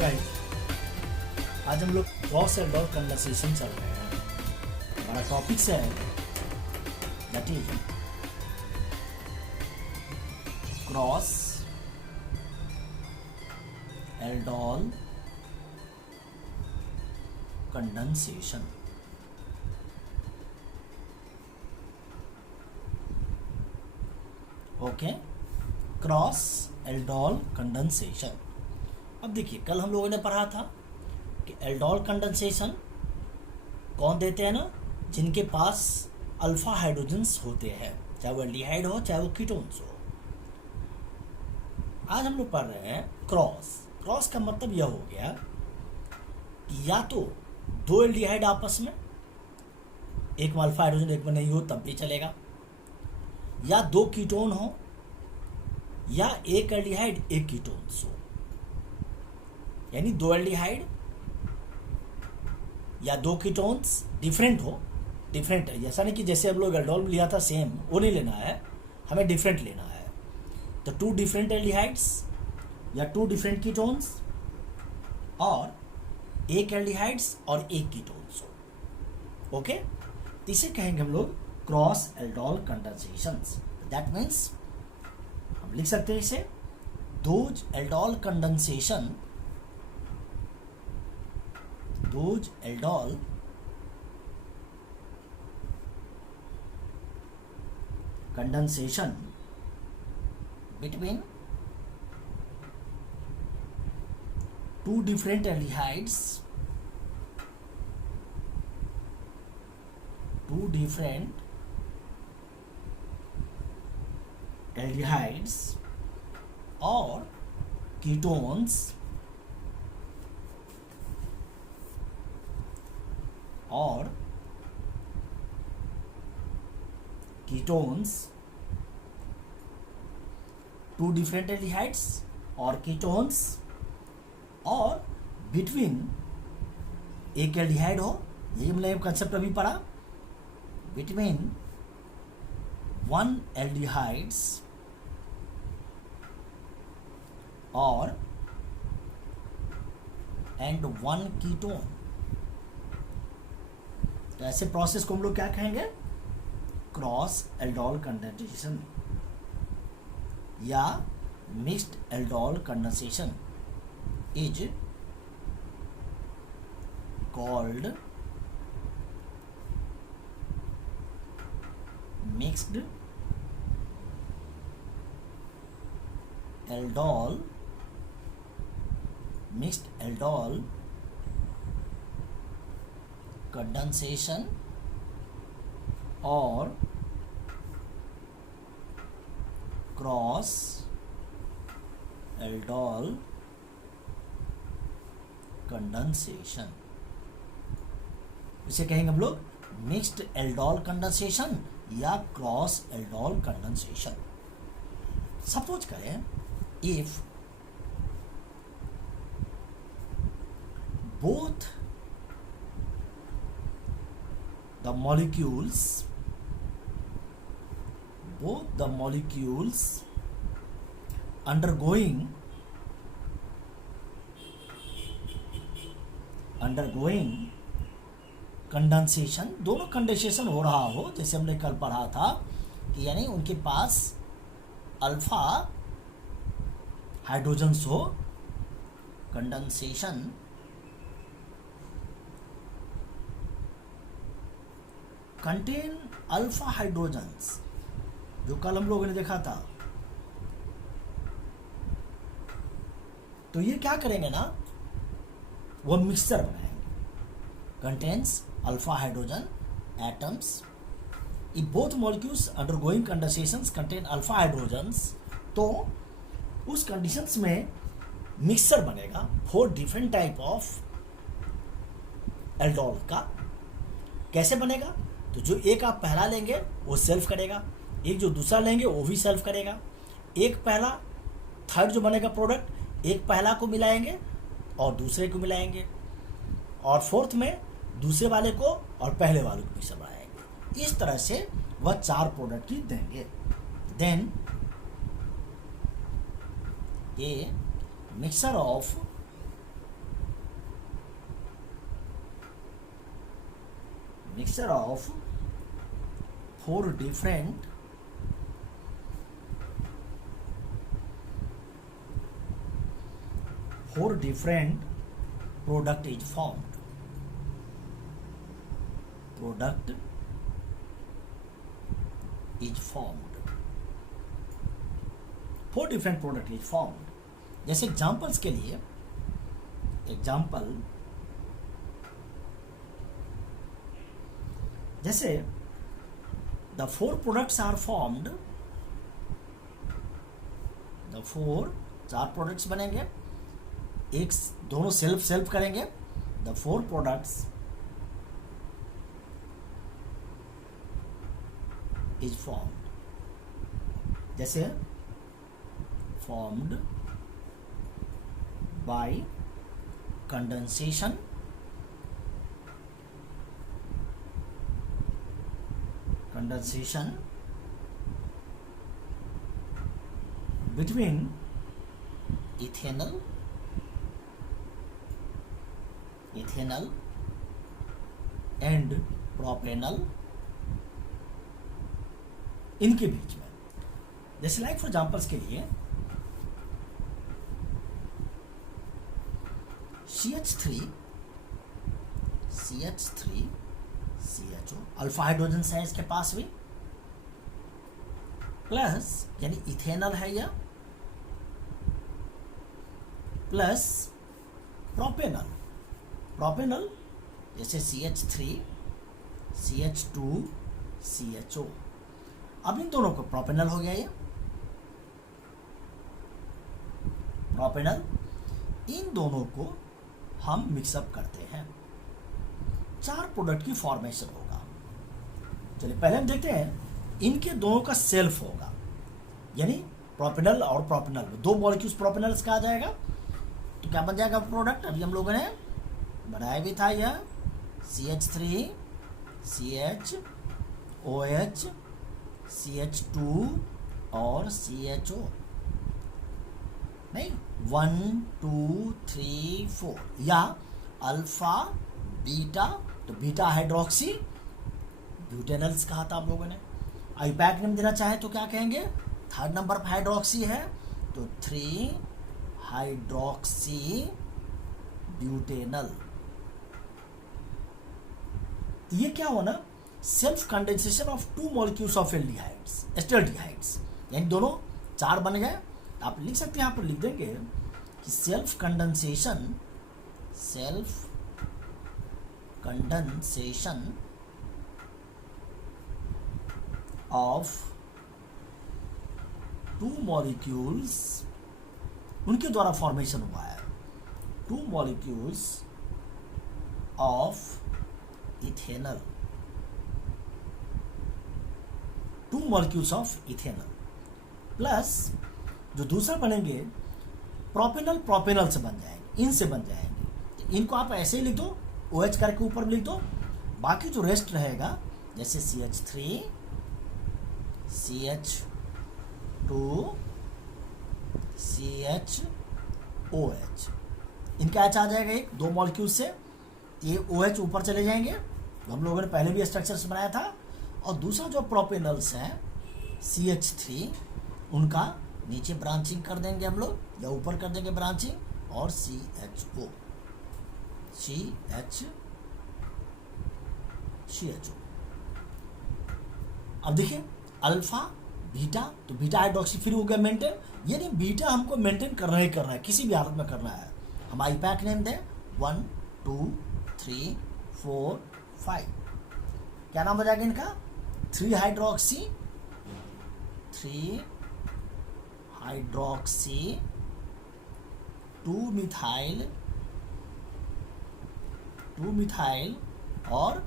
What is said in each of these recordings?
Right, आज हम लोग क्रॉस एल्डिहाइड कन्वर्सेशन चल रहे हैं। हमारा टॉपिक है that is cross aldehyde condensation. Okay, cross aldehyde condensation. अब देखिए, कल हम लोगों ने पढ़ा था कि एल्डिहाइड कंडेंसेशन कौन देते हैं ना, जिनके पास अल्फा हाइड्रोजन्स होते हैं, चाहे वो एल्डिहाइड हो चाहे वो कीटोन्स हो। आज हम लोग पढ़ रहे हैं क्रॉस। क्रॉस का मतलब यह हो गया कि या तो दो एल्डिहाइड आपस में, एक में अल्फा हाइड्रोजन एक में नहीं हो तब भी चलेगा, या दो कीटोन हो, या एक एल्डिहाइड एक कीटोन्स हो, यानी दो एल्डिहाइड या दो कीटोन्स डिफरेंट हो। डिफरेंट है ऐसा नहीं कि जैसे हम लोग एल्डिहाइड में लिया था सेम, वो नहीं लेना है, हमें डिफरेंट लेना है। तो टू डिफरेंट एल्डिहाइड्स या टू डिफरेंट कीटोन्स, और एक एल्डिहाइड्स और एक कीटोन्स हो। ओके, तो इसे कहेंगे हम लोग क्रॉस एल्डिहाइड कंडेंसेशंस। दैट मीन्स हम लिख सकते हैं इसे those aldehyde condensation, those aldol condensation between two different aldehydes, or ketones two different aldehydes और ketones, और बिटवीन एक एल्डिहाइड हो, ये हमने कंसेप्ट अभी पढ़ा, बिटवीन वन एल्डिहाइड्स और एंड वन कीटोन। तो ऐसे प्रोसेस को हम लोग क्या कहेंगे, क्रॉस एल्डिहाइड कंडेंसेशन या mixed aldehyde condensation is called mixed aldehyde condensation और क्रॉस एल्डिहाइड कंडेंसेशन। इसे कहेंगे हम लोग मिक्स्ड एल्डिहाइड कंडेंसेशन या क्रॉस एल्डिहाइड कंडेंसेशन। सपोज करें if both the molecules undergoing condensation, दोनों कंडेंसेशन हो रहा हो, जैसे हमने कल पढ़ा था कि यानी उनके पास अल्फा हाइड्रोजन्स हो, कंडेंसेशन कंटेन अल्फा हाइड्रोजन्स, जो कल हम लोगों ने देखा था। तो ये क्या करेंगे ना, वो मिक्सचर बनाएंगे, contains alpha hydrogen atoms. If both molecules undergoing condensations contain alpha hydrogens, तो उस कंडीशंस में मिक्सचर बनेगा four different type of aldehyde का। कैसे बनेगा, तो जो एक आप पहला लेंगे वो सेल्फ करेगा, एक जो दूसरा लेंगे वो भी सेल्फ करेगा, एक पहला थर्ड जो बनेगा प्रोडक्ट, एक पहला को मिलाएंगे और दूसरे को मिलाएंगे, और फोर्थ में दूसरे वाले को और पहले वाले को भी सब बनाएंगे। इस तरह से वह चार प्रोडक्ट ही देंगे। Then a mixture of mixture of four different product is formed. Product is formed. Four different product is formed. जैसे एग्जाम्पल्स के लिए एग्जाम्पल जैसे the four products are formed, the four चार प्रोडक्ट्स बनेंगे, एक दोनों सेल्फ करेंगे. The four products is formed. जैसे formed by condensation, between ethanol and propanol, इनके बीच में. जैसे लाइक फॉर एग्जाम्पल्स के लिए CH3 CHO अल्फा हाइड्रोजन है इसके पास भी, प्लस यानी इथेनॉल है यह, प्लस प्रोपेनॉल जैसे CH3 CH2 CHO. अब इन दोनों को प्रोपेनॉल हो गया, ये प्रोपेनॉल. इन दोनों को हम मिक्सअप करते हैं, चार प्रोडक्ट की फॉर्मेशन होगा. चलिए पहले हम देखते हैं इनके दोनों का सेल्फ होगा, यानी प्रोपेनॉल और प्रोपेनॉल में दो मॉलिक्यूल्स प्रोपेनॉल्स का आ जाएगा. तो क्या बन जाएगा प्रोडक्ट? अभी हम लोगों ने बनाया भी था यह CH3 CHOH CH2 और CHO. नहीं 1 2 3 4 या अल्फा बीटा, तो बीटा हाइड्रोक्सी ब्यूटेनल्स कहा था आप लोगों ने. आईपैक नेम देना चाहे तो क्या कहेंगे? थर्ड नंबर पर हाइड्रोक्सी है तो 3 हाइड्रोक्सी ब्यूटेनल. ये क्या होना? Self condensation of two molecules of aldehydes acetaldehydes, यानी दोनों चार बन गए. आप लिख सकते हैं, यहाँ पर लिख देंगे कि self condensation of two molecules, उनके द्वारा फॉर्मेशन हुआ है, to molecules of ethanol, to molecules of ethanol, plus जो दूसरा बनेंगे प्रोपेनॉल से बन जाएंगे, इनसे बन जाएंगे. इनको आप ऐसे ही लिख दो, OH करके ऊपर लिख दो. बाकी जो रेस्ट रहेगा जैसे CH3 CH2 CHOH, इनका H आ जाएगा एक दो मॉलिक्यूल से, ये OH ऊपर चले जाएंगे, तो हम लोगों ने पहले भी स्ट्रक्चर्स बनाया था. और दूसरा जो प्रोपेनल्स हैं CH3, उनका नीचे ब्रांचिंग कर देंगे हम लोग, या ऊपर कर देंगे ब्रांचिंग, और CHO. अब देखिए अल्फा बीटा, तो बीटा हाइड्रोक्सी फिर हो गया मेंटेन. ये नहीं, बीटा हमको मेंटेन करना ही करना है, किसी भी हालत में करना है. हम आईपैक नेम दें 1 2 3 4 5. क्या नाम हो जाएगा इनका? 3 हाइड्रोक्सी 2 मिथाइल और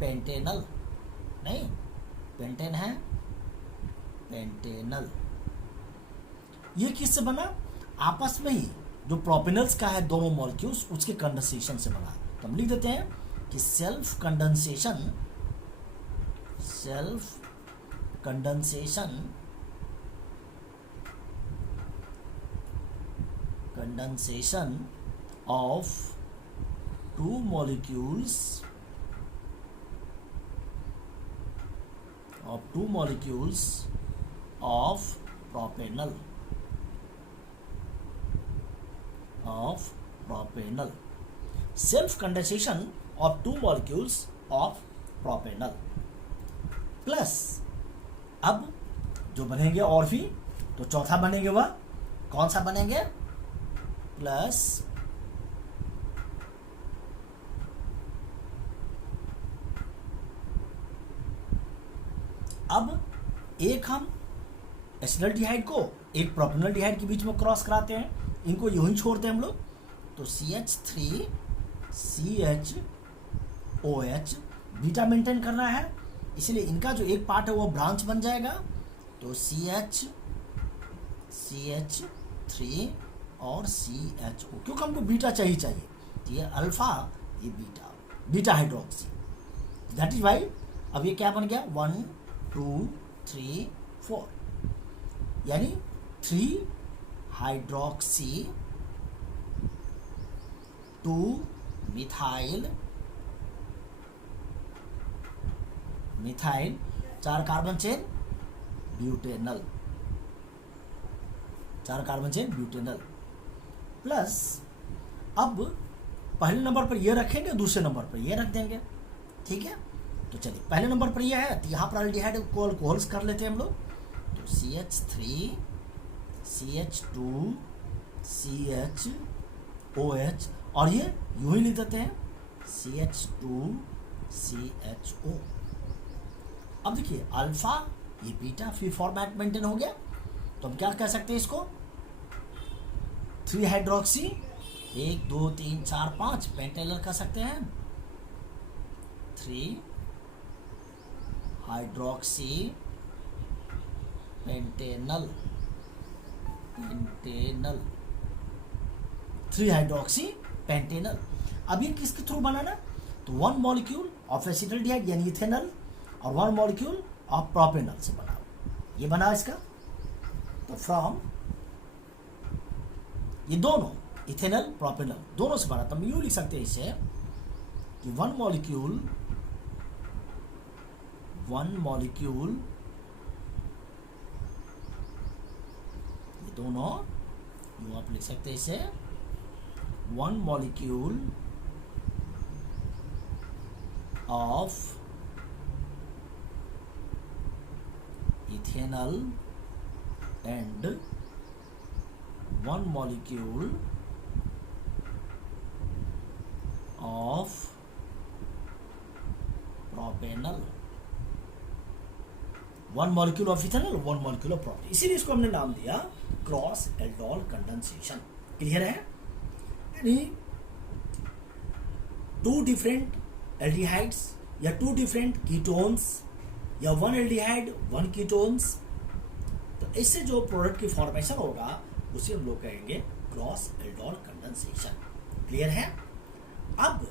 पेंटेनल. नहीं, पेंटेन है, पेंटेनल. ये किससे बना? आपस में ही जो प्रोपेनल्स का है दोनों मॉलिक्यूल्स, उसके कंडेंसेशन से बना. तो हम लिख देते हैं कि self condensation of two molecules of two molecules of propanol self condensation of two molecules of propanol plus अब जो बनेंगे और भी, तो चौथा बनेंगे वह कौन सा बनेंगे, प्लस अब एक हम एसिटाल्डिहाइड को एक प्रोपेनॉल्डिहाइड के बीच में क्रॉस कराते हैं, इनको यूं ही छोड़ते हैं हम लोग, तो CH3CHOH बीटा मेंटेन करना है, इसलिए इनका जो एक पार्ट है वो ब्रांच बन जाएगा, तो CH3 और CHO, क्योंकि हमको बीटा चाहिए, तो ये अल्फा, ये beta hydroxy, that is why अब ये क्या बन गया 1 2 3 4, यानी 3 hydroxy 2 methyl 4 carbon chain butanal, 4 carbon chain butanal, plus अब पहले नंबर पर ये रखेंगे, दूसरे नंबर पर ये रख देंगे, ठीक है। तो चलिए पहले नंबर पर ये है, तो यहाँ पर एल्डिहाइड को अल्कोहल्स कर लेते हैं हम लोग, तो CH3 CH2 CHOH, और ये यूं ही लिख देते हैं CH2 CHO। अब देखिए अल्फा, ये बीटा, फ्री फॉर्मेट मेंटेन हो गया, तो हम क्या कह सकते हैं इसको 3 हाइड्रोक्सी 1 2 3 4 5 पेंटेनल कह सकते हैं, 3 हाइड्रोक्सी पेंटेनल 3 हाइड्रोक्सी पेंटेनल। अब ये किसके थ्रू बनाना, तो 1 मॉलिक्यूल ऑफ एसिटाल्डिहाइड यानी इथेनल और 1 मॉलिक्यूल ऑफ प्रोपेनल से बना, ये बना इसका, तो फ्रॉम ये दोनों इथेनल प्रोपेनल दोनों से बना, तो हम यूं लिख सकते हैं इसे कि 1 मॉलिक्यूल ये दोनों यूं आप लिख सकते हैं इसे 1 molecule of ethanal and 1 molecule of propanal, 1 molecule of ethanal 1 molecule of propanal, इसीलिए इसको हमने नाम दिया क्रॉस एल्डोल कंडेंसेशन। क्लियर है, यानी 2 डिफरेंट एल्डिहाइड्स या 2 डिफरेंट कीटोन्स या 1 एल्डिहाइड 1 कीटोन्स, तो इससे जो प्रोडक्ट की फॉर्मेशन होगा उसे हम लोग कहेंगे क्रॉस एल्डोल कंडेंसेशन। क्लियर है। अब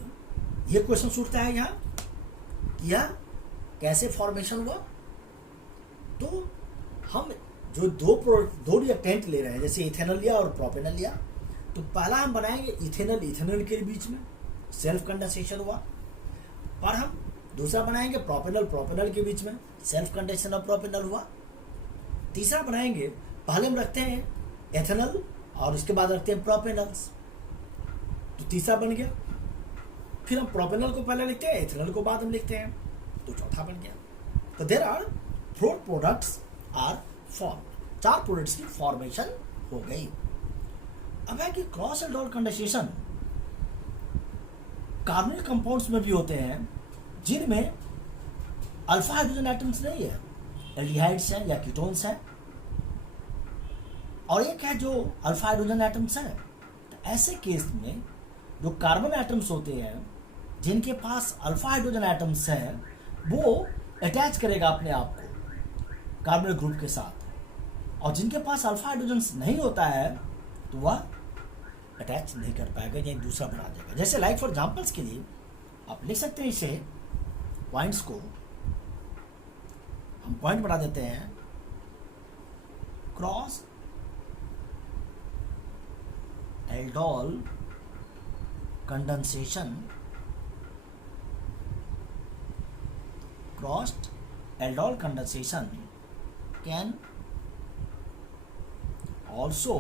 ये क्वेश्चन उठता है यहाँ कि यह कैसे फॉर्मेशन हुआ, तो हम जो दो रिएक्टेंट ले रहे हैं, जैसे इथेनॉल लिया और प्रोपेनॉल लिया, तो पहला हम बनाएंगे इथेनॉल के बीच में सेल्फ कंडेंसेशन हुआ, और हम दूसरा बनाएंगे प्रोपेनॉल के बीच में सेल्फ कंडेंसेशन ऑफ प्रोपेनॉल हुआ, तीसरा बनाएंगे पहले हम रखते हैं एथेनॉल और उसके बाद रखते हैं प्रोपेनॉल्स, तो तीसरा बन गया, फिर हम प्रोपेनॉल को पहले लिखते हैं एथेनॉल को बाद में लिखते हैं, तो चौथा बन गया। तो there are 4 products are form, 4 products की फॉर्मेशन हो गई। अब है कि cross aldol condensation carbonic compounds में भी होते हैं जिनमें अल्फा हाइड्रोजन एटम्स नहीं है, एल्डिहाइड्स हैं या कीटोन्स हैं, और एक है जो अल्फा हाइड्रोजन एटम्स है। तो ऐसे केस में जो कार्बन एटम्स होते हैं जिनके पास अल्फा हाइड्रोजन एटम्स है, वो अटैच करेगा अपने आप को कार्बन ग्रुप के साथ, और जिनके पास अल्फा हाइड्रोजन नहीं होता है तो वह अटैच नहीं कर पाएगा या दूसरा बना देगा। जैसे लाइक फॉर एग्जांपल्स के लिए आप लिख सकते हैं इसे पॉइंट्स को, हम पॉइंट बना देते हैं cross aldol condensation, crossed aldol condensation can also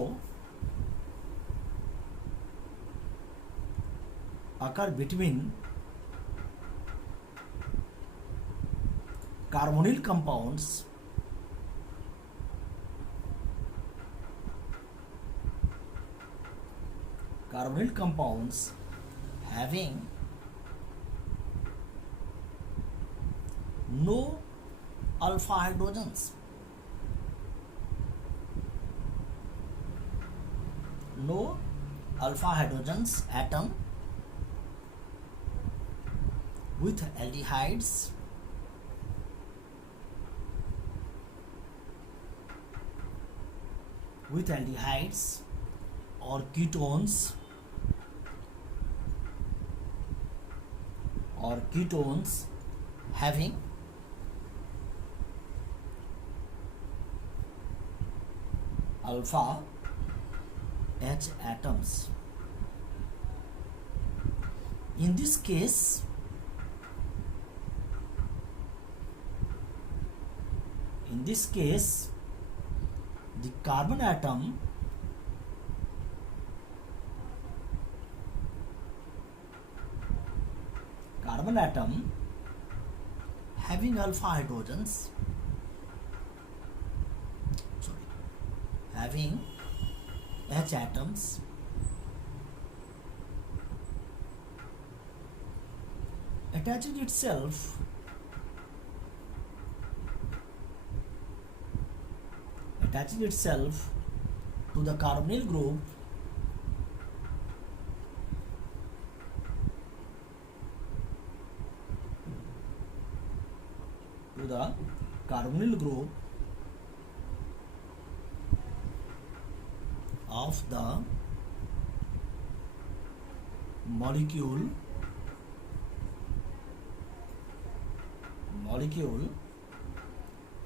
occur between carbonyl compounds having no alpha hydrogens, atom with aldehydes or ketones having alpha H atoms. In this case, the carbon atom having alpha hydrogens, having H atoms attaches itself to the carbonyl group of the molecule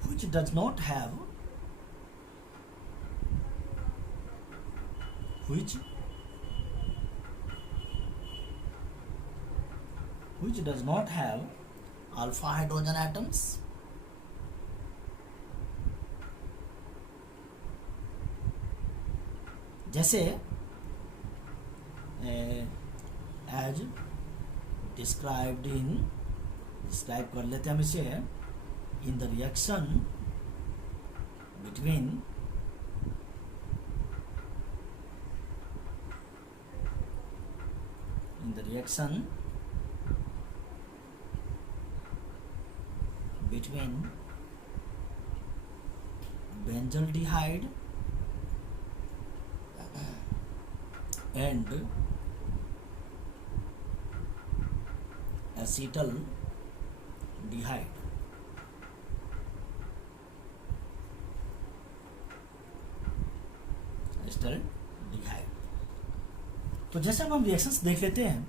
which does not have alpha hydrogen atoms. जैसे as described कर लेते हैं हम इसे in the reaction between benzaldehyde and acetaldehyde. तो जैसे हम reactions देख लेते हैं,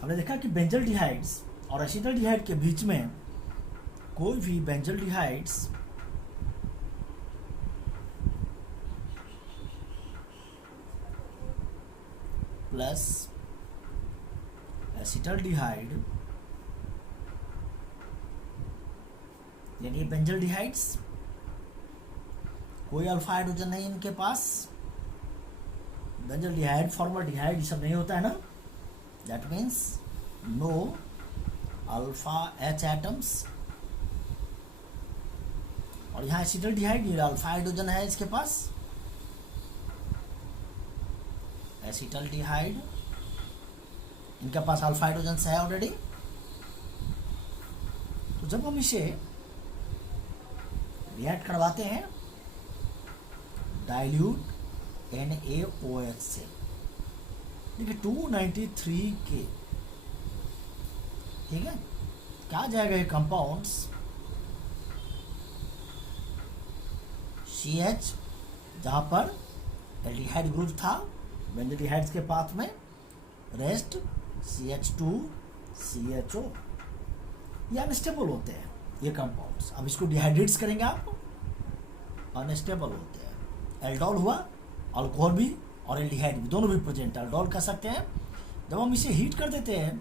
हमने देखा कि बेंजल्डिहाइड्स और एसिटल्डिहाइड के बीच में कोई भी बेंजल्डिहाइड्स प्लस एसिटल्डिहाइड यानी बेंजल्डिहाइड्स, कोई अल्फा हाइड्रोजन नहीं इनके पास, बेंजल्डिहाइड फॉर्मल्डिहाइड सब नहीं होता है ना, that means no alpha H atoms. और यहाँ एसिटल्डिहाइड ये अल्फा हाइड्रोजन है इसके पास, एसिटल्डिहाइड इनके पास अल्फा हाइड्रोजन है ऑलरेडी। तो जब हम इसे रिएक्ट करवाते हैं डाइल्यूट NaOH से, देखिए 293 के, ठीक है, क्या आ जाएगा ये कंपाउंड्स CH, जहां पर एल्डिहाइड ग्रुप था बेंजल्डिहाइड्स के पास में, रेस्ट CH2 CHO, ये अनस्टेबल होते हैं ये कंपाउंड्स। अब इसको डिहाइड्रेट्स करेंगे आप, अनस्टेबल होते हैं। एल्डोल हुआ, अल्कोहल भी और एल्डिहाइड भी, दोनों भी प्रेजेंट, एल्डोल कह सकते हैं। जब हम इसे हीट कर देते हैं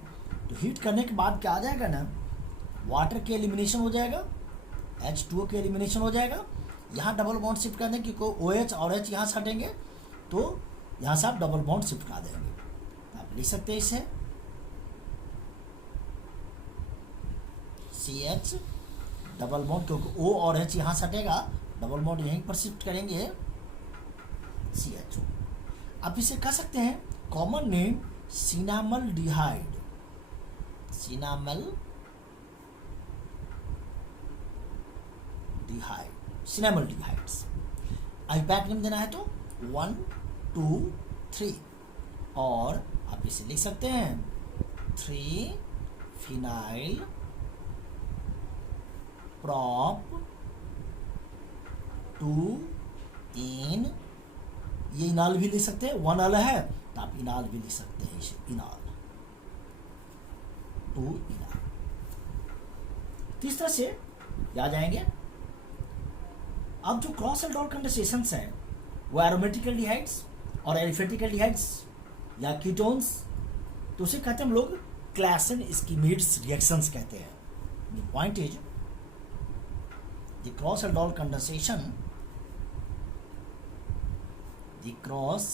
तो हीट करने के बाद क्या आ जाएगा ना, वाटर के एलिमिनेशन हो जाएगा H2O के एलिमिनेशन हो जाएगा। यहाँ डबल बॉन्ड शिफ्ट कर देंगे क्योंकि OH और H यहाँ से हटेंगे, तो यहाँ से आप डबल बॉन्ड शिफ्ट कर देंगे। आप लिख सकते हैं इसे CH डबल बॉन्ड, क्योंकि O और H यहाँ से हटेगा, डबल बॉन्ड यहीं पर शिफ्ट करेंगे CHO। आप इसे कह सकते हैं कॉमन नेम सिनामल डिहाइड, सिनामल डिहाइड, सिनामल डिहाइड्स। आईपैक नेम देना है तो 1 2 3, और आप इसे लिख सकते हैं 3 फिनाइल प्रॉप 2 इन, ये इनाल भी लिख सकते हैं, 1 अल है तो आप इनाल भी लिख सकते हैं इसे, इनाल 2 इनाल। तो इस तरह से याद आएंगे। अब जो क्रॉस एल्डोल कंडेंसेशंस हैं वो एरोमेटिक एल्डिहाइड्स और एलिफेटिक एल्डिहाइड्स या कीटोन्स, तो उसे कहते हैं हम लोग क्लासन स्कीमिड्स रिएक्शंस कहते हैं। The point is the cross aldol condensation, the cross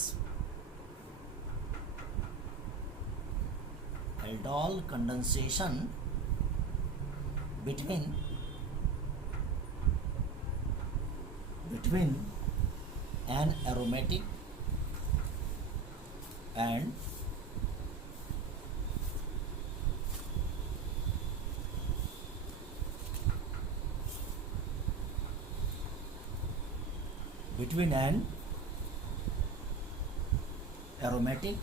aldol condensation between an aromatic and between an aromatic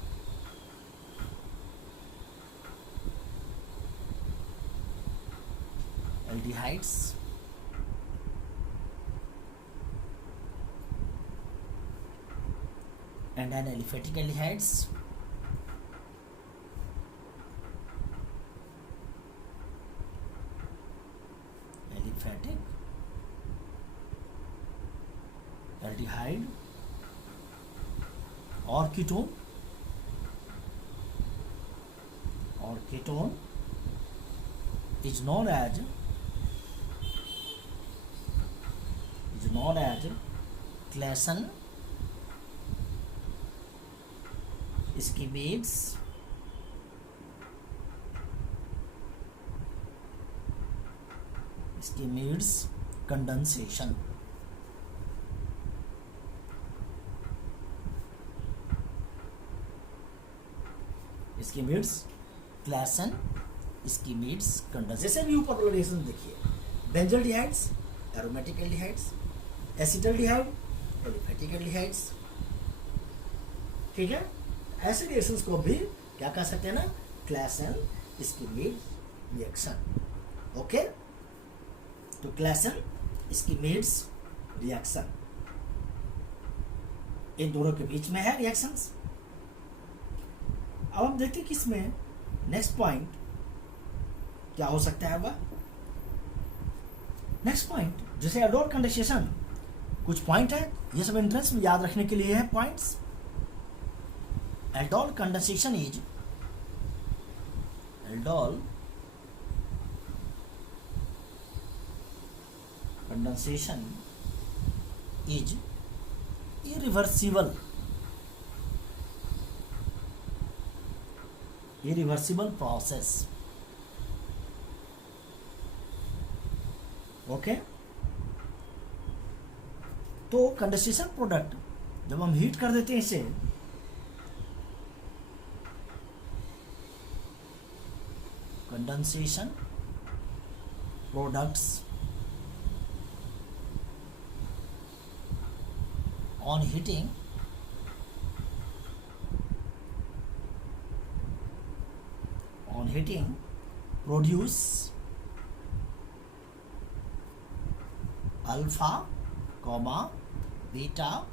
aldehydes and an aliphatic aldehydes aldehyde और ketone is known as Clason schemides condensation। Schmidt's Claisen Schmidt's condensation. जैसे भी ऊपर relation देखिए, benzaldehydes aromatic aldehydes, acetaldehyde aliphatic aldehydes, ठीक है। ऐसे reactions को भी क्या कह सकते हैं ना, क्लासन स्कीमिड रिएक्शन। ओके, तो क्लासन स्कीमिड्स रिएक्शन इन दोनों के बीच में है रिएक्शंस। अब हम देखते हैं कि इसमें नेक्स्ट पॉइंट क्या हो सकता है। वह नेक्स्ट पॉइंट जैसे एल्डोल कंडेंसेशन, कुछ पॉइंट है, ये सब एंट्रेंस में याद रखने के लिए है points. Aldol condensation is irreversible process। Okay, तो कंडेंसेशन प्रोडक्ट जब हम हीट कर देते हैं इसे, condensation products on heating produce alpha, beta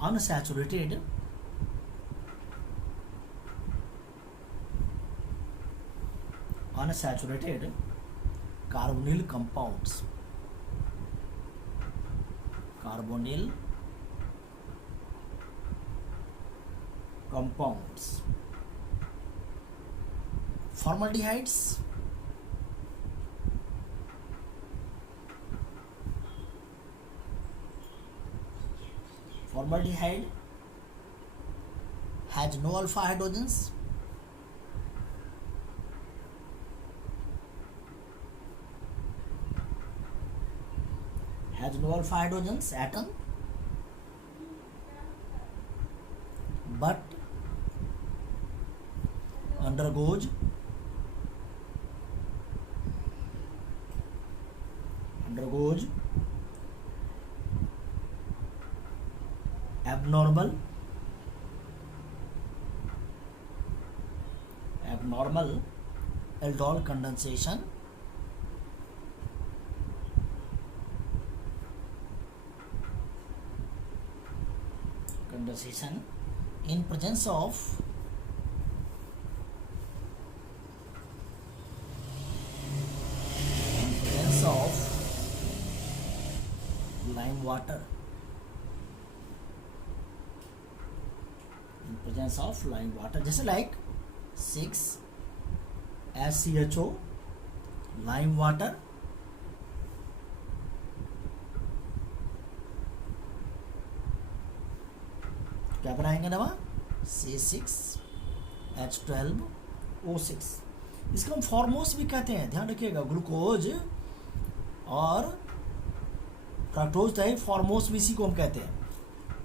unsaturated carbonyl compounds, formaldehydes formaldehyde has no alpha hydrogens, atom, but undergoes abnormal aldol condensation in presence of lime water, जैसे like 6HCHO lime water, क्या बनाएंगे दवा C6H12O6। इसको हम फॉर्मोस भी कहते हैं, ध्यान रखिएगा। ग्लूकोज और फ्रक्टोज है, फॉर्मोस भी इसी को हम कहते हैं।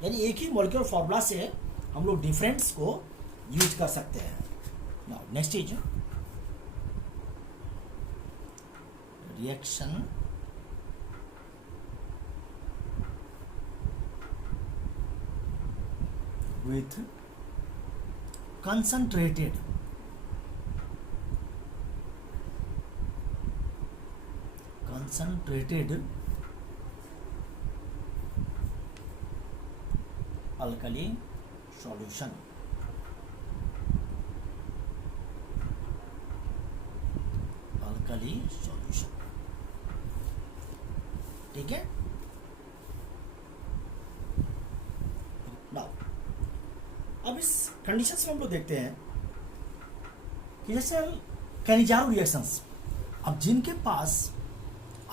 यानी एक ही मॉलिक्यूलर फॉर्मूला से हम लोग डिफरेंस को यूज कर सकते हैं। Now next is reaction with concentrated alkali solution, ठीक है। नाउ अब इस कंडीशंस में हम लोग देखते हैं कि जैसे कैनिजारो रिएक्शंस, अब जिनके पास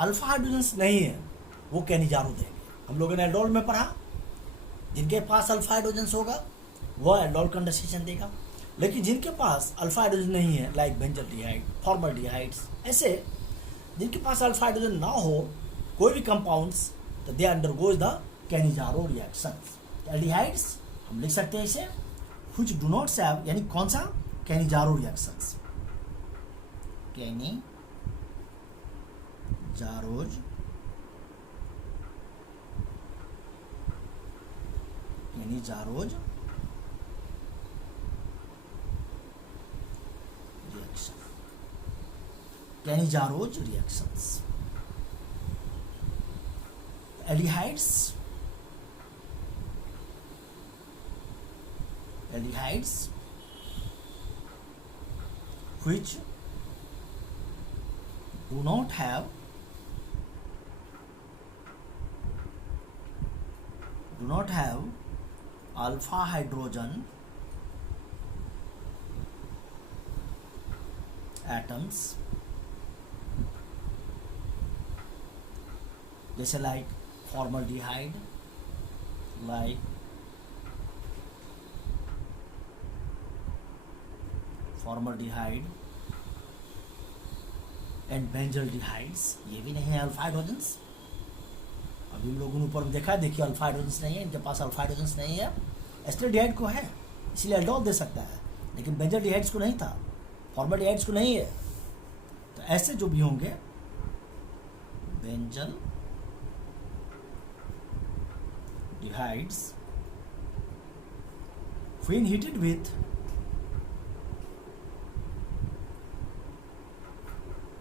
अल्फा हाइड्रोजन्स नहीं है वो कैनिजारो देंगे। हम लोगों ने एल्डोल में पढ़ा, जिनके पास अल्फा हाइड्रोजन्स होगा वो एल्डोल कंडेंसेशन देगा। लेकिन जिनके पास अल्फा हाइड्रोजन नहीं है, लाइक बेंजल्डिहाइड, फॉर्मल्डिहाइड्स, ऐसे जिनके पास अल्फा हाइड्रोजन ना हो कोई भी कंपाउंड्स, तो they undergoes the Cannizzaro reactions. Aldehydes हम लिख सकते हैं इसे which do not have, यानी कौन सा, Cannizzaro reactions, Cannizzaro's reactions. aldehydes which do not have alpha hydrogen atoms, जैसे लाइक फॉर्मल्डिहाइड, एंड बेंजल्डिहाइड्स, ये भी नहीं है अल्फा हाइड्रोजन्स। अभी लोगों ने ऊपर देखा है, देखिए अल्फा हाइड्रोजन्स नहीं है, इनके पास अल्फा हाइड्रोजन्स नहीं है। एस्टरडिहाइड को है इसलिए एल्डोल दे सकता है, लेकिन बेंजल्डिहाइड्स को नहीं था, फॉर्मल्डिहाइड्स को नहीं है। तो ऐसे जो भी होंगे बेंजल्डिहाइड्स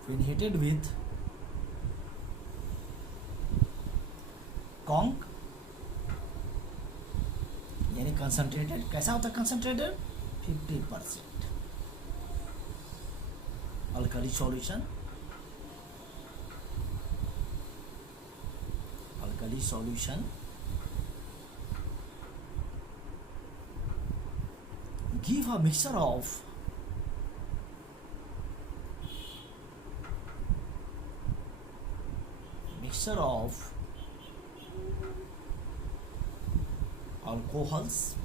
when heated with conc, यानी कंसंट्रेटेड, कैसा होता है concentrated, 50% alkali solution give a mixture of alcohols,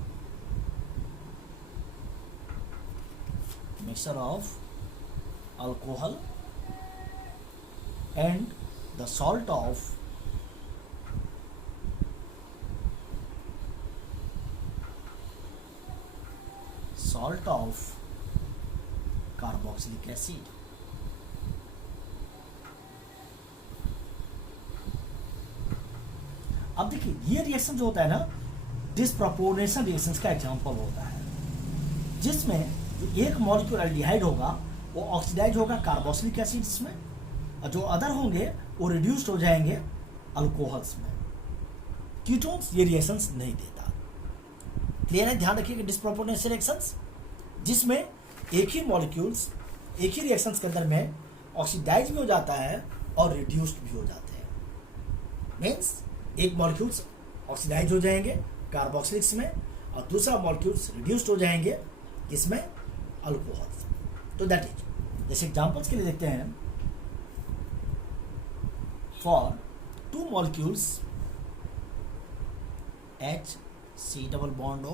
mixture of alcohol and the salt of carboxylic acid. अब देखिए ये रिएक्शन जो होता है ना, डिसप्रोपोर्शनेशन रिएक्शंस का एग्जांपल होता है, जिसमें जो एक मॉलिक्यूल एल्डिहाइड होगा वो ऑक्सीडाइज होगा कार्बोक्सिलिक एसिड्स में, और जो अदर होंगे वो रिड्यूस्ड हो जाएंगे अल्कोहल्स में। कीटोन्स ये रिएक्शंस नहीं देता। क्लियर है? ध्यान रखिएगा, डिसप्रोपोर्शनेशन रिएक्शंस जिसमें एक ही मॉलिक्यूल्स एक ही रिएक्शंस के अंदर में ऑक्सीडाइज भी हो जाता है और रिड्यूस्ड भी हो जाते हैं। मीन्स एक मॉलिक्यूल्स ऑक्सीडाइज हो जाएंगे कार्बोक्सिलिक्स में और दूसरा मॉलिक्यूल्स रिड्यूस्ड हो जाएंगे किसमें? अल्कोहल्स। तो दैट इज, जैसे एग्जांपल्स के लिए देखते हैं, for two molecules HC double bond O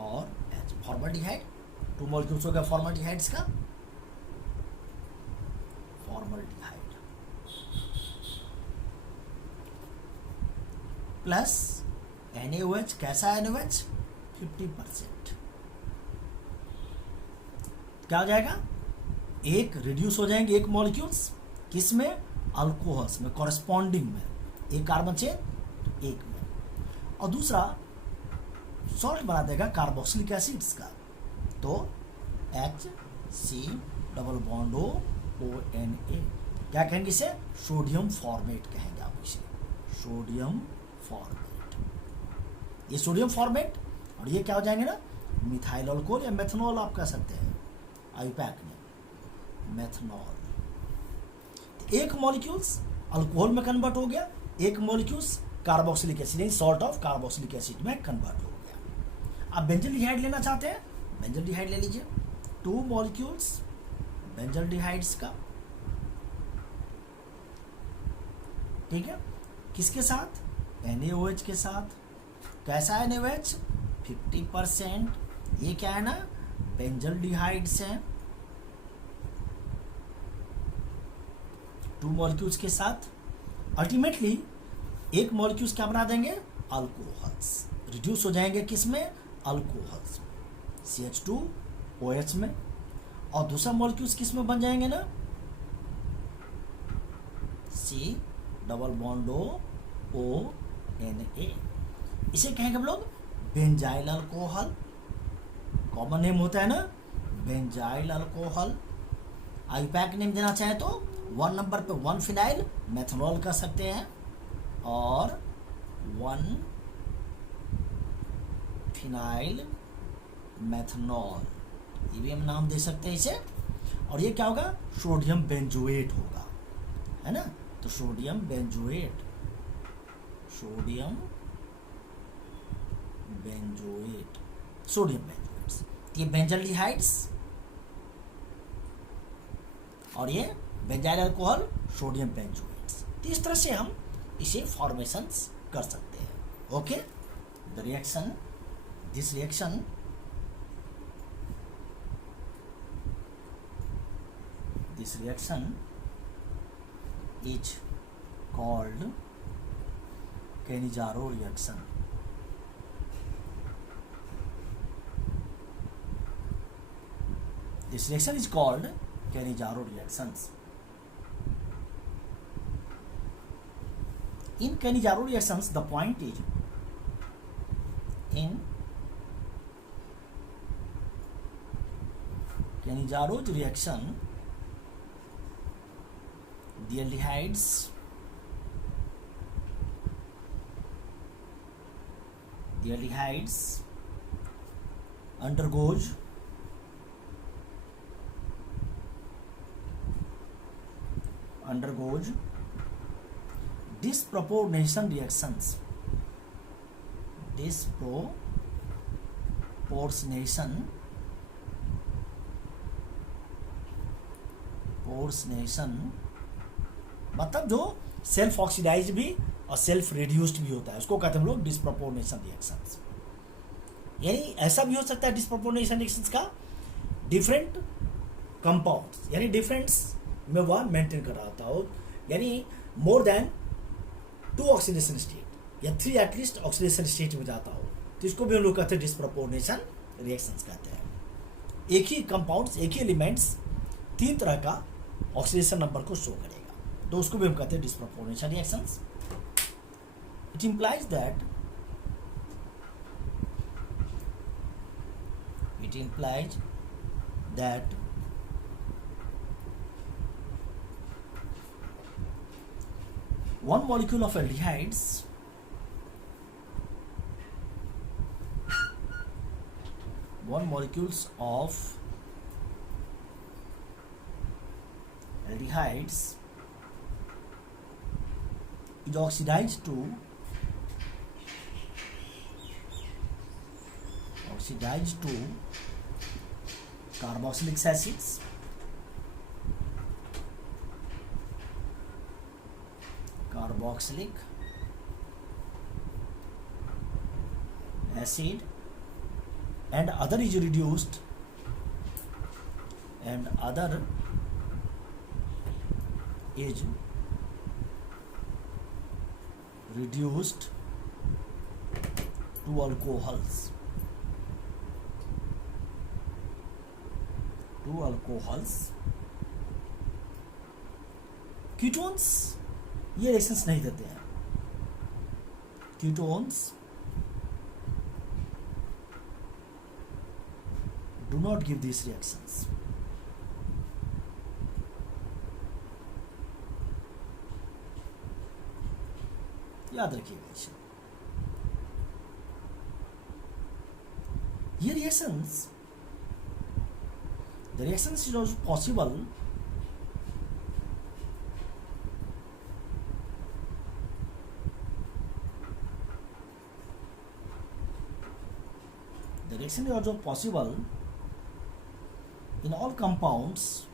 और H, फॉर्मल्डिहाइड, टू मॉलिक्यूल्स हो गया फॉर्मल्डिहाइड्स का, फॉर्मल्डिहाइड प्लस NaOH। कैसा है NaOH? 50%। क्या हो जाएगा? एक रिड्यूस हो जाएंगे एक मॉलिक्यूल्स किसमें? अल्कोहल्स में, कॉरेस्पॉन्डिंग में, एक कार्बन चेन एक में, और दूसरा सॉल्ट बना देगा कार्बोक्सिलिक एसिड्स का, तो HC डबल बॉन्ड ONA। क्या कहेंगे इसे? सोडियम फॉर्मेट कहेंगे आप इसे, सोडियम फॉर्मेट। ये सोडियम फॉर्मेट और ये क्या हो जाएंगे ना, मिथाइल अल्कोहल या मेथनॉल आप कह सकते हैं, आईपैक में मेथनॉल। एक मॉलिक्यूल्स अल्कोहल में कन्वर्ट हो गया, एक molecules carboxylic acid, salt of carboxylic acid में कन्वर्ट हो गया। आप बेंजल्डिहाइड लेना चाहते हैं, बेंजल्डिहाइड ले लीजिए, टू मॉलिक्यूल्स बेंजल्डिहाइड्स का, ठीक है, किसके साथ? NaOH के साथ। कैसा है NaOH? 50%। ये क्या है ना, बेंजल्डिहाइड्स हैं, टू मॉलिक्यूल्स के साथ। अल्टीमेटली एक मॉलिक्यूल्स क्या बना देंगे? अल्कोहल्स, रिड्यूस हो जाएंगे किसमें? अल्कोहल्स में, CH2OH में, और दूसरा मॉलिक्यूल्स किस में बन जाएंगे ना, C डबल बॉन्ड ONA। इसे कहेंगे हम लोग बेंजाइल अल्कोहल। कॉमन नेम होता है ना बेंजाइल अल्कोहल। आईपैक नेम देना चाहे तो 1 नंबर पे 1 फिनाइल मेथनॉल कर सकते हैं और 1 फिनाइल मेथनॉल, ये भी हम नाम दे सकते हैं इसे। और ये क्या होगा? सोडियम बेंजोएट होगा, है ना, तो sodium benzoate, sodium benzoate, sodium benzoates. ये बेंजल्डिहाइड्स और ये बेंजाइल अल्कोहल, सोडियम बेंजोएट्स। तो इस तरह से हम इसे फॉर्मेशंस कर सकते हैं। Okay, the reaction, this reaction is called Cannizzaro reaction. This reaction is called Cannizzaro reactions. In Cannizzaro reactions, the point is in Cannizzaro's reaction, the aldehydes undergoes disproportionation reactions. Disproportionation मतलब जो self oxidise भी और self reduced भी होता है, उसको कहते हैं हम लोग डिस्प्रोपोर्शनेशन रिएक्शंस। यानी ऐसा भी हो सकता है डिस्प्रोपोर्शनेशन रिएक्शंस का, डिफरेंट कंपाउंड्स यानी डिफरेंट्स में वह मेंटेन कर रहा था, यानी मोर देन 2 ऑक्सीडेशन स्टेट या 3 एटलीस्ट ऑक्सीडेशन स्टेट में जाता हो, तो इसको भी हम लोग कहते हैं डिस्प्रोपोर्शनेशन रिएक्शंस कहते हैं। एक ही कंपाउंड्स, एक ही एलिमेंट्स 3 तरह का ऑक्सीडेशन नंबर को शो करेगा, तो उसको भी हम कहते हैं disproportionation reactions. It implies that one molecule of aldehydes one molecules of aldehydes is oxidized to carboxylic acids, carboxylic acid, and other is reduced to alcohols. Ketones ये रिएक्शंस नहीं देते हैं, ketones do not give these reactions. याद रखिएगा इसे। ये reactions, the reactions is also possible in all compounds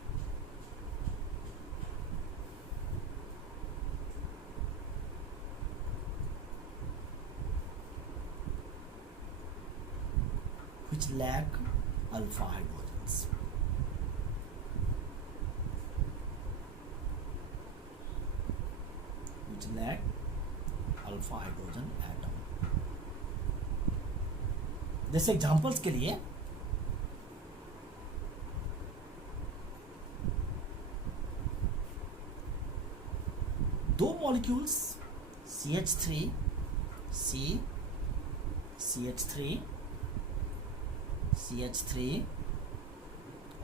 which lack alpha hydrogens. atom. जैसे examples के लिए दो मॉलिक्यूल्स CH3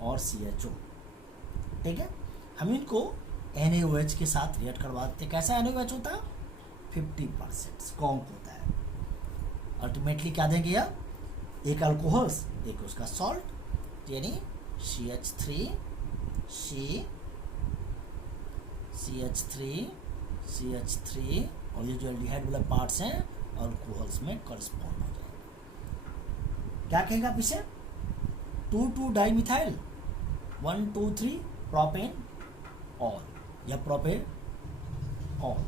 और CHO, ठीक है, हम इनको NaOH के साथ रिएक्ट करवा देते हैं। कैसा NaOH होता है? 50% स्ट्रॉन्ग होता है। अल्टीमेटली क्या देंगे यार? एक अल्कोहल्स, एक उसका सॉल्ट, यानी CH3 और ये जो एल्डिहाइड वाले पार्ट्स हैं अल्कोहल्स में करस्पॉन्ड हो जाएगा। क्या कहेगा पीछे? 2,2 डाइमिथाइल 1, 2, 3 प्रोपेन ऑल या प्रोपेन ऑल,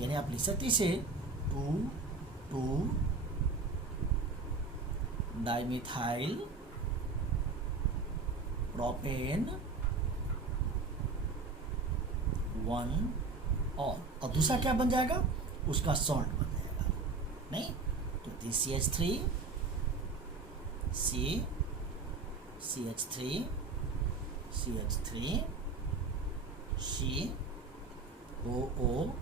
यानी आप लिख सकते इसे 2,2 डाइमिथाइल प्रोपेन 1 और दूसरा क्या बन जाएगा? उसका सॉल्ट बन जाएगा। नहीं तो CH3 CH3 COONA,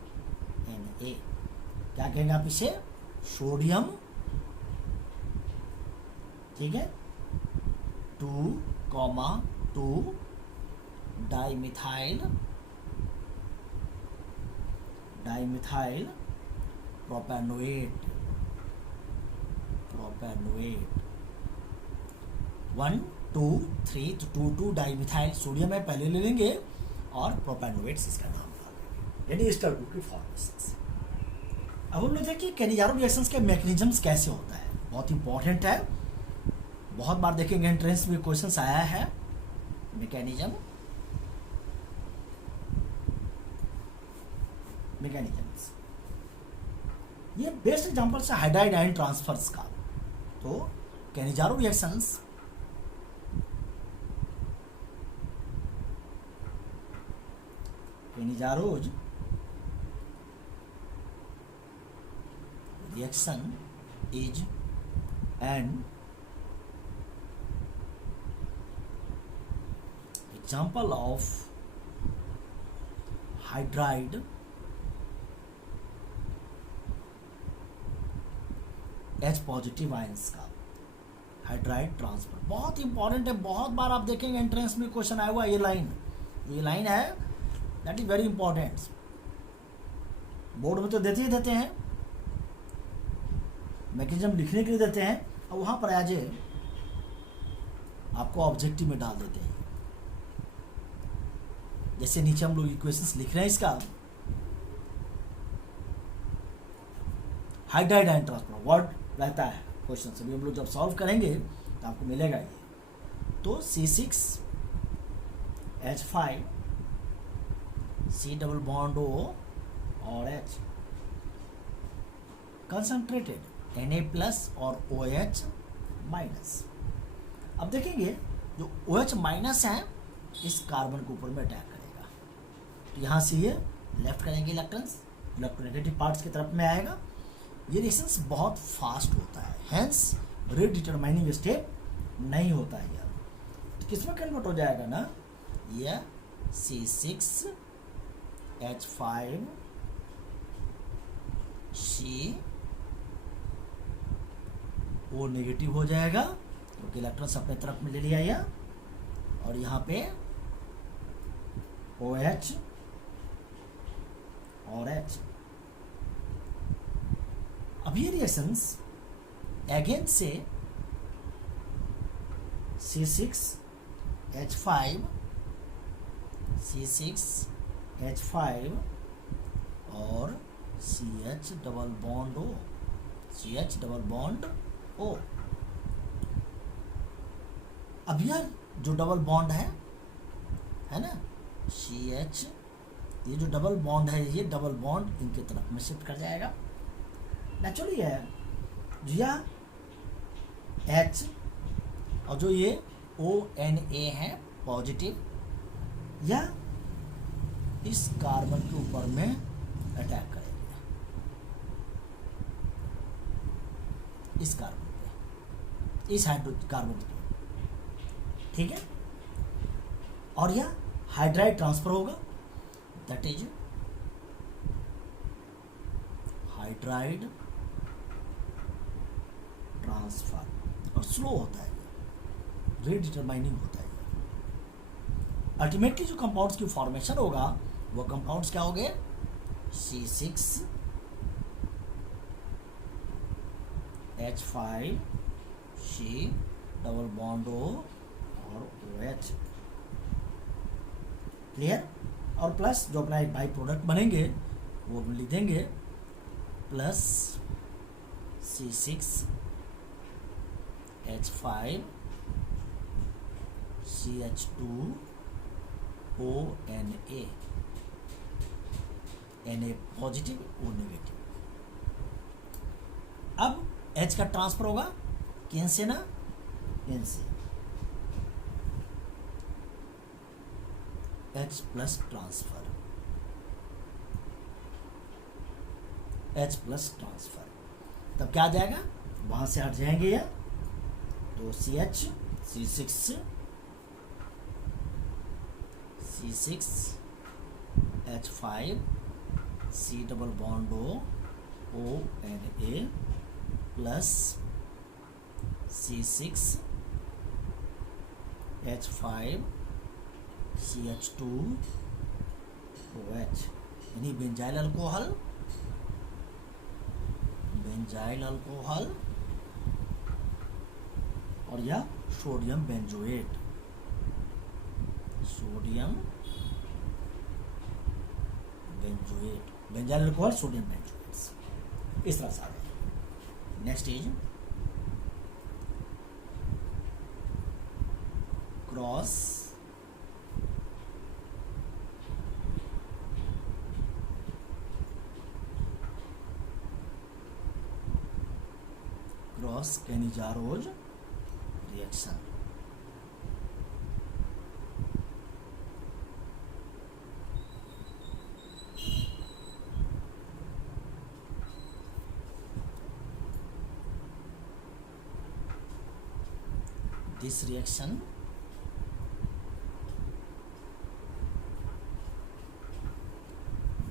क्या कहेंगे आप इसे? सोडियम, ठीक है, 2,2 डाइमिथाइल प्रोपेनोएट 1, 2, 3 तो 2,2 डाइमिथाइल सोडियम है पहले ले लेंगे और प्रोपेनोएट्स इसका नाम बता देंगे, यानी एस्टर ग्रुप की फॉर्मेशंस। अब हम लोग देखिए कैनिजारो रिएक्शंस के मैकेनिज्म्स कैसे होता है, बहुत इंपॉर्टेंट है, बहुत बार देखेंगे एंट्रेंस में क्वेश्चंस आया है। मैकेनिज्म्स ये बेस्ट एग्जांपल है हाइड्राइड आयन ट्रांसफर्स का। तो Cannizzaro reactions Cannizzaro reaction is an example of hydride H positive ions का हाइड्राइड ट्रांसफर। बहुत इंपॉर्टेंट है, बहुत बार आप देखेंगे एंट्रेंस में क्वेश्चन आया हुआ ये लाइन है, that is very important. Board में तो देते ही देते हैं, मैकेनिज्म लिखने के लिए देते हैं, और वहां पर एज ए आपको ऑब्जेक्टिव में डाल देते हैं। जैसे नीचे हम लोग इक्वेशंस लिख रहे हैं इसका, हाइड्राइड आयन ट्रांसफर वर्ड रहता है क्वेश्चन से भी, हम लोग जब सॉल्व करेंगे तो आपको मिलेगा ये। तो C6H5 C double bond O और H कंसंट्रेटेड Na प्लस और OH माइनस। अब देखेंगे जो OH माइनस है इस कार्बन के ऊपर में अटैक करेगा, तो यहाँ से ये लेफ्ट करेंगे इलेक्ट्रॉन्स, इलेक्ट्रोनेगेटिव पार्ट्स की तरफ में आएगा। ये रिएक्शंस बहुत फास्ट होता है, हेंस रीडिटरमाइनिंग स्टेप नहीं होता है यार। तो किस में कन्वर्ट हो जाएगा ना, ये C6H5 C O नेगेटिव हो जाएगा, क्योंकि इलेक्ट्रॉन्स अपने तरफ में ले लिया या, और यहाँ पे OH और H। अब ये रिएक्शंस अगेन से C6H5 और CH डबल बॉन्ड O। अब यह जो डबल बॉन्ड है ना CH, ये जो डबल बॉन्ड है, ये डबल बॉन्ड इनके तरफ में शिफ्ट कर जाएगा। नेचुरली है यह H और जो ये ONA है पॉजिटिव, यह इस कार्बन के ऊपर में अटैक करेगा, इस कार्बन पे, इस कार्बन पे, ठीक है। और यह हाइड्राइड ट्रांसफर होगा, दैट इज हाइड्राइड ट्रांसफर, और स्लो होता है, रीडिटरमाइनिंग होता है। अल्टीमेटली जो कंपाउंड्स की फॉर्मेशन होगा वो कंपाउंड्स क्या हो गए, C6H5 C double bond O और OH, क्लियर। और प्लस जो अपना एक बाई प्रोडक्ट बनेंगे वो लिख देंगे, plus C6H5 CH2ONA, Na positive O negative. अब H का ट्रांसफर होगा किन से ना, इन से, H plus transfer, H plus transfer, तब क्या आ जाएगा, वहां से हट जाएंगे ये, तो C6H5 C double bond ONA plus C6H5 CH2OH, यानी बेंजाइल अल्कोहल और या sodium benzoate, benzyl alcohol sodium benzoate, इस तरह से आ जाएगा। Next is cross Cannizzaro's reaction. This reaction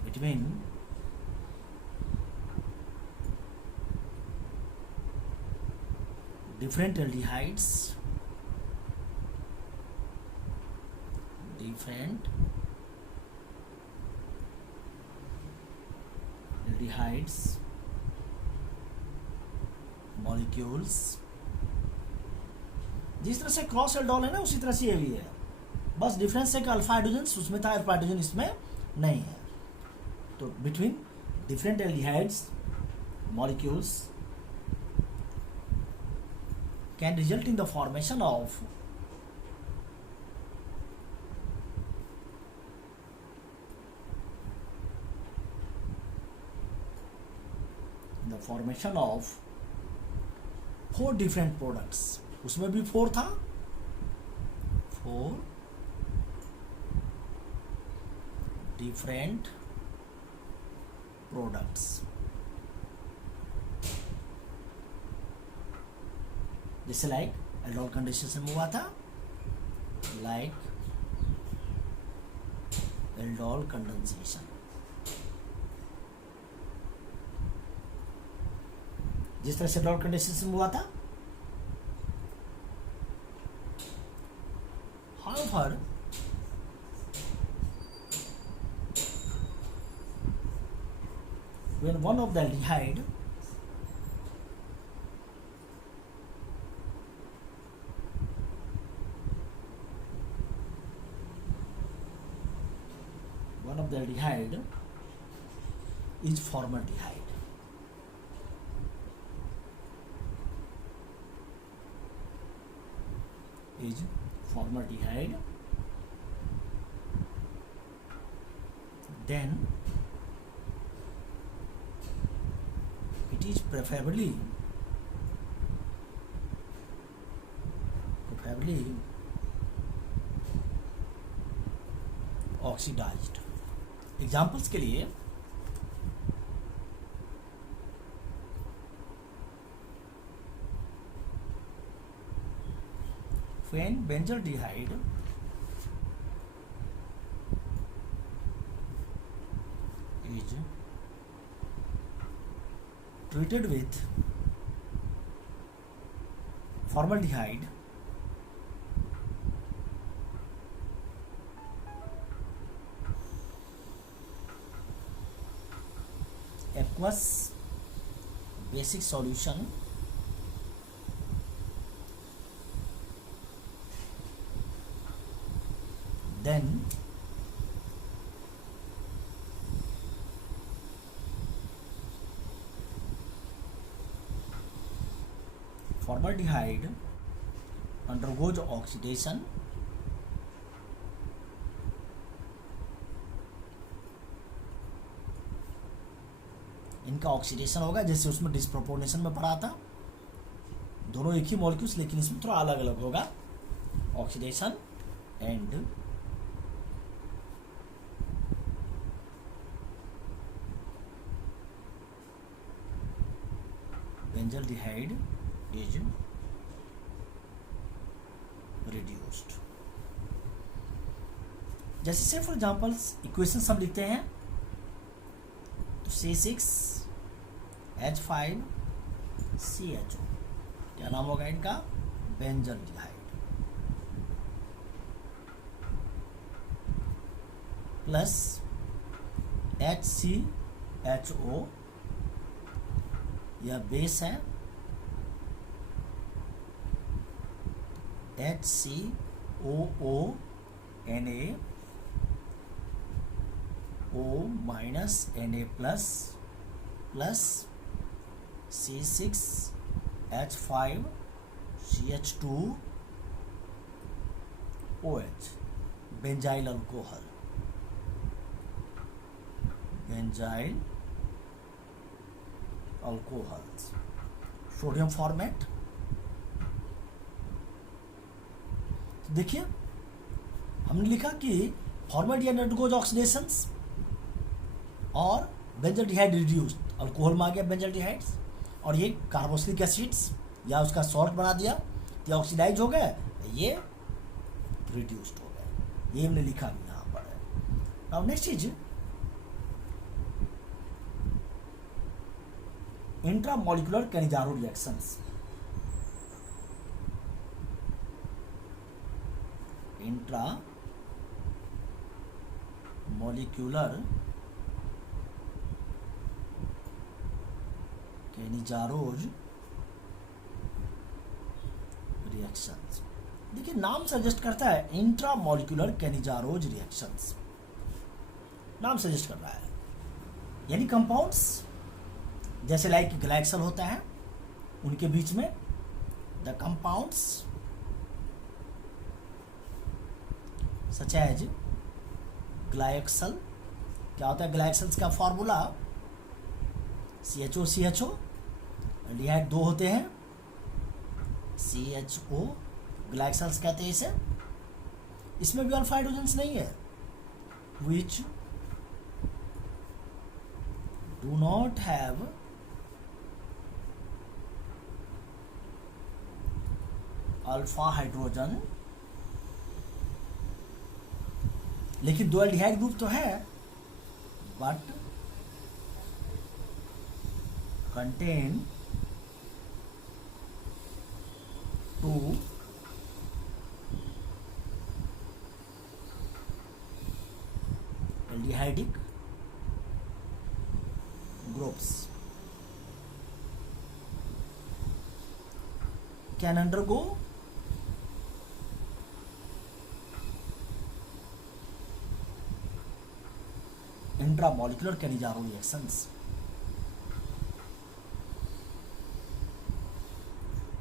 between different aldehydes, molecules, जिस तरह से क्रॉस एल्डोल है ना उसी तरह से ये भी है, बस डिफरेंस है कि अल्फा हाइड्रोजन उसमें था, अल्फा हाइड्रोजन इसमें नहीं है. तो between different aldehydes molecules can result in the formation of four different products. उसमें भी 4 था, 4 different products. जैसे लाइक एल्डोल कंडेंसेशन में हुआ था, लाइक एल्डोल कंडेंसेशन. जिस तरह से एल्डोल कंडेंसेशन में हुआ था. However, when one of the aldehyde is formaldehyde. Then it is preferably oxidized. Examples के लिए when benzaldehyde is treated with formaldehyde, aqueous basic solution then formaldehyde undergoes oxidation इनका oxidation होगा, जैसे उसमें डिस्प्रोपोर्शनेशन में पड़ा था, दोनों एक ही मॉलिक्यूल्स लेकिन इसमें थोड़ा अलग अलग होगा. Oxidation and benzaldehyde is reduced. जैसे से फॉर एग्जाम्पल्स इक्वेशन हम लिखते हैं तो C6H5CHO, क्या नाम होगा इनका? बेंजल्डिहाइड प्लस HCHO, यह बेस है, HCOONA O minus Na plus C6H5CH2OH, benzyl alcohol, alcohols. Sodium format तो देखिए हमने लिखा कि फॉर्मेल्डिहाइड अंडरगोज ऑक्सीडेशंस और बेंजल्डिहाइड रिड्यूस्ड, अल्कोहल में आ गया बेंजल्डिहाइड्स, और ये कार्बोक्सिलिक एसिड्स या उसका सॉल्ट बना दिया, ये ऑक्सीडाइज हो गए, ये रिड्यूस्ड हो गए। ये हमने लिखा भी यहाँ पर है। Now next is intramolecular Cannizzaro reactions. Intra molecular Cannizzaro's reactions. देखिए नाम सजेस्ट करता है इंट्रा मॉलिक्यूलर कैनिजारोज रिएक्शंस, नाम सजेस्ट कर रहा है, यानी कंपाउंड्स जैसे लाइक ग्लाइक्सल होता है उनके बीच में द कंपाउंड्स सच एज ग्लाइक्सल। क्या होता है ग्लाइक्सल्स का फॉर्मूला? CHO, एल्डिहाइड दो होते हैं, CHO ग्लाइक्सल्स कहते हैं इसे। इसमें भी अल्फा हाइड्रोजन्स नहीं है, which do not have alpha hydrogen, लेकिन दो एल्डिहाइड ग्रुप तो है, but contain two aldehydic groups can undergo intramolecular Cannizzaro reactions.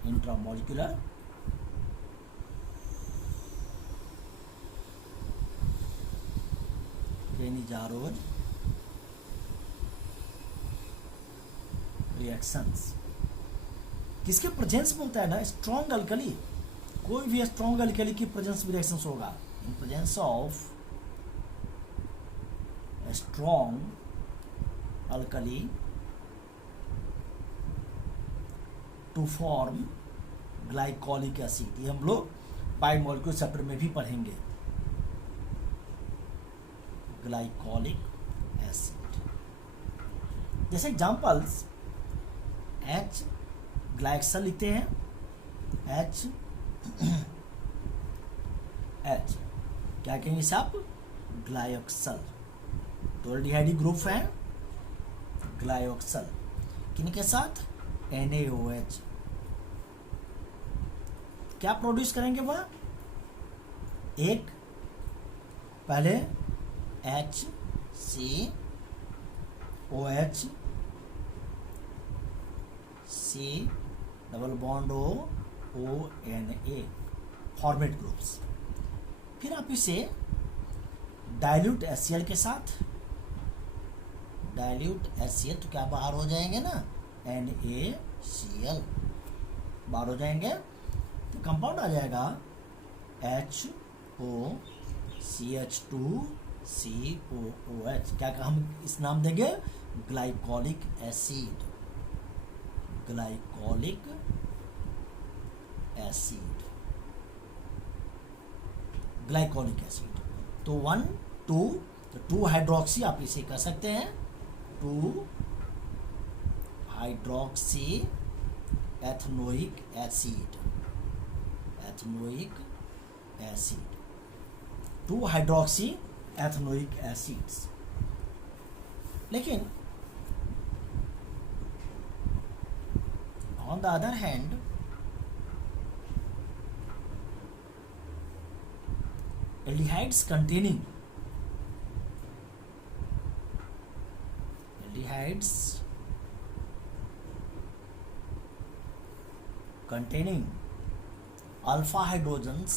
Intramolecular Cannizzaro's reactions किसके प्रेजेंस में होता है ना? स्ट्रॉन्ग अल्कली, कोई भी स्ट्रॉन्ग अल्कली की प्रेजेंस में रिएक्शंस होगा। In presence of strong alkali to form glycolic acid. ये हम लोग बायोमोलिक्यूलर चैप्टर में भी पढ़ेंगे। ग्लाइकोलिक एसिड जैसे एग्जांपल्स H ग्लाइक्सल लिखते हैं, H क्या कहेंगे इसे आप? ग्लाइक्सल। तो एल्डिहाइड ग्रुप है ग्लाइक्सल, किनके साथ? NaOH। क्या प्रोड्यूस करेंगे वह? एक पहले HCOH C double bond ONA format groups. फिर आप इसे डाइल्यूट HCl के साथ, डाइल्यूट HCl तो क्या बाहर हो जाएंगे ना? NaCl बाहर हो जाएंगे, तो कंपाउंड आ जाएगा HOCH2COOH। क्या हम इस नाम देंगे? Glycolic acid. Glycolic acid, glycolic acid. तो 1 2 तो 2 हाइड्रोक्सी आप इसे कह सकते हैं, 2 hydroxy ethanoic acid, ethanoic acid, 2 hydroxy ethanoic acids. लेकिन on the other hand aldehydes containing alpha hydrogens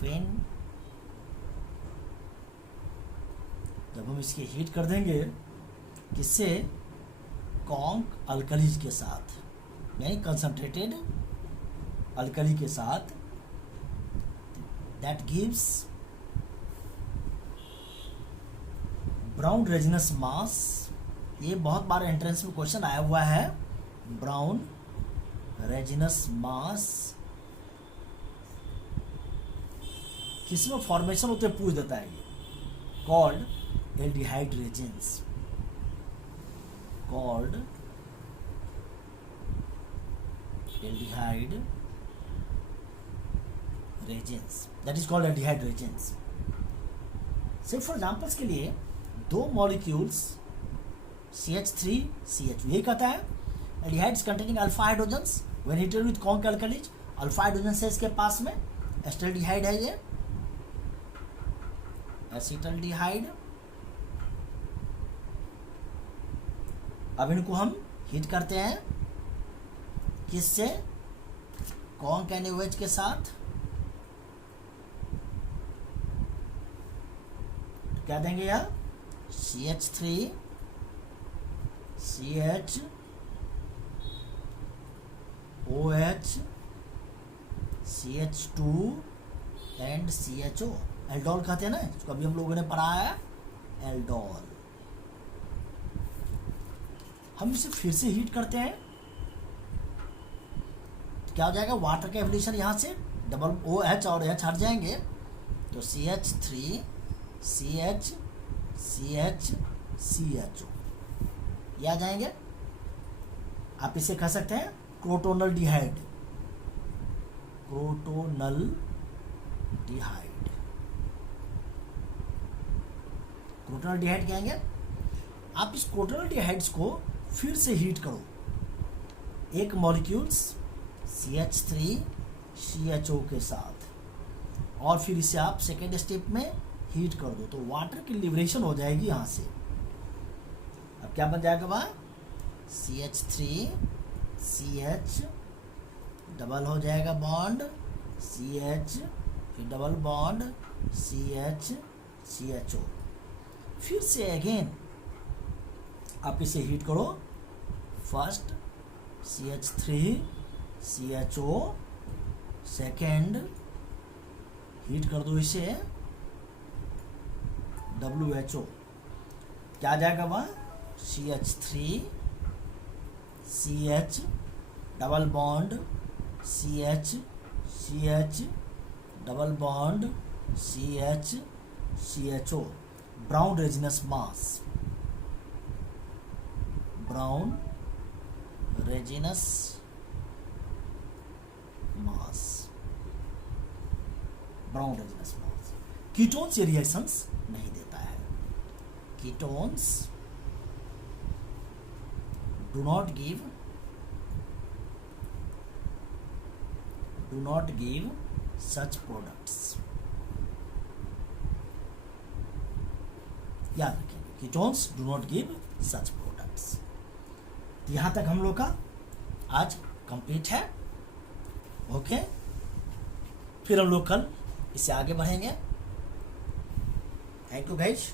when जब हम इसकी हीट कर देंगे किससे, कॉन्क अल्कलीज के साथ, यानी कंसंट्रेटेड अल्कली के साथ, दैट गिव्स ब्राउन रेजिनस मास। ये बहुत बार एंट्रेंस में क्वेश्चन आया हुआ है, ब्राउन रेजिनस मास किसी में फॉर्मेशन होते पूछ देता है ये, called aldehyde resins, called aldehyde resins, that is called aldehyde resins. सिर्फ फॉर एग्जाम्पल्स के लिए दो मॉलिक्यूल्स CH3 CH2, यही कहता है aldehydes containing alpha hydrogens when heated with conc alkalis, alpha hydrogen से इसके पास में एसिटाल्डिहाइड है, ये एसिटाल्डिहाइड। अब इनको हम हीट करते हैं किससे, कॉन्क NaOH के साथ, तो क्या देंगे यार, CH3 CH OH CH2 and CHO, aldol कहते हैं ना इसको, अभी हम लोगों ने पढ़ा है एल्डोल। हम इसे फिर से हीट करते हैं तो क्या हो जाएगा, वाटर का एवोल्यूशन यहाँ से डबल OH और H हट जाएंगे तो CH3 CH CH CHO ये आ जाएंगे। आप इसे कह सकते हैं क्रोटोनल डिहाइड, क्रोटोनल डिहाइड, क्रोटोनल डिहाइड कहेंगे। आप इस क्रोटोनल डिहाइड्स को फिर से हीट करो, एक मॉलिक्यूल्स CH3 CHO के साथ, और फिर इसे आप सेकेंड स्टेप में हीट कर दो तो वाटर की लिबरेशन हो जाएगी यहाँ से। अब क्या बन जाएगा वहाँ, CH3 CH डबल हो जाएगा बॉन्ड CH, फिर डबल बॉन्ड CH CHO, फिर से अगेन आप इसे हीट करो, first CH3 CHO, second heat कर दो इसे WHO, क्या आ जाएगा वहाँ, CH3 CH double bond CH CH double bond CH CHO, brown resinous mass, brown resinous mass, brown resinous mass. Ketones ये रिएक्शंस नहीं देता है, ketones do not give such products, याद रखेंगे, ketones do not give such products। तो यहाँ तक हम लोग का आज कंप्लीट है, ओके। फिर हम लोग कल इससे आगे बढ़ेंगे। Thank you guys.